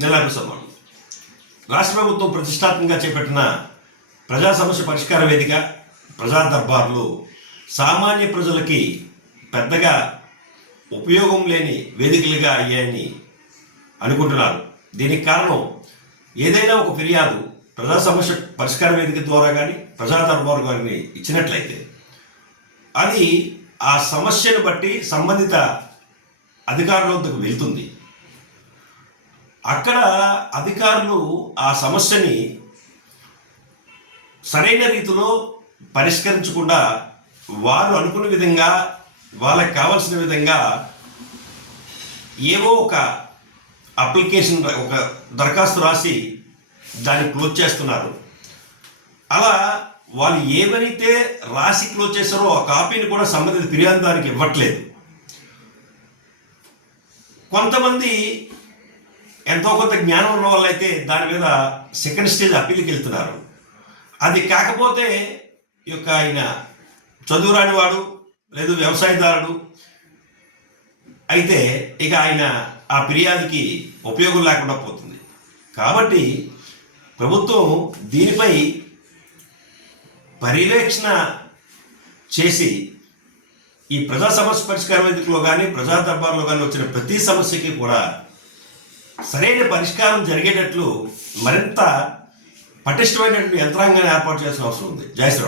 నెలకొస్తున్నాం రాష్ట్ర ప్రభుత్వం ప్రతిష్టాత్మకంగా చేపట్టిన ప్రజా సమస్య పరిష్కార వేదిక ప్రజా దర్బార్లు సామాన్య ప్రజలకి పెద్దగా ఉపయోగం లేని వేదికలుగా అయ్యాయని అనుకుంటున్నారు. దీనికి కారణం ఏదైనా ఒక ఫిర్యాదు ప్రజా సమస్య పరిష్కార వేదిక ద్వారా కానీ ప్రజా దర్బార్ గారిని ఇచ్చినట్లయితే అది ఆ సమస్యను బట్టి సంబంధిత అధికారుల వద్దకు వెళ్తుంది. అక్కడ అధికారులు ఆ సమస్యని సరైన రీతిలో పరిష్కరించకుండా వారు అనుకున్న విధంగా వాళ్ళకి కావాల్సిన విధంగా ఏవో ఒక అప్లికేషన్ ఒక దరఖాస్తు రాసి దాన్ని క్లోజ్ చేస్తున్నారు. అలా వాళ్ళు ఏవైతే రాసి క్లోజ్ చేశారో ఆ కాపీని కూడా సంబంధిత ఫిర్యాదుదారికి ఇవ్వట్లేదు. కొంతమంది ఎంతో కొంత జ్ఞానం ఉన్న వాళ్ళైతే దాని మీద సెకండ్ స్టేజ్ అప్పీల్కి వెళ్తున్నారు. అది కాకపోతే ఈ యొక్క ఆయన చదువురాని వాడు లేదు వ్యవసాయదారుడు అయితే ఇక ఆయన ఆ ఫిర్యాదుకి ఉపయోగం లేకుండా పోతుంది. కాబట్టి ప్రభుత్వం దీనిపై పర్యవేక్షణ చేసి ఈ ప్రజా సమస్య పరిష్కార వేదికలో కానీ ప్రజా దర్బార్లో కానీ వచ్చిన ప్రతి సమస్యకి కూడా సరైన పరిష్కారం జరిగేటట్లు మరింత పటిష్టమైనటువంటి యంత్రాంగాన్ని ఏర్పాటు చేయాల్సిన అవసరం ఉంది. జై శ్రీరామ్.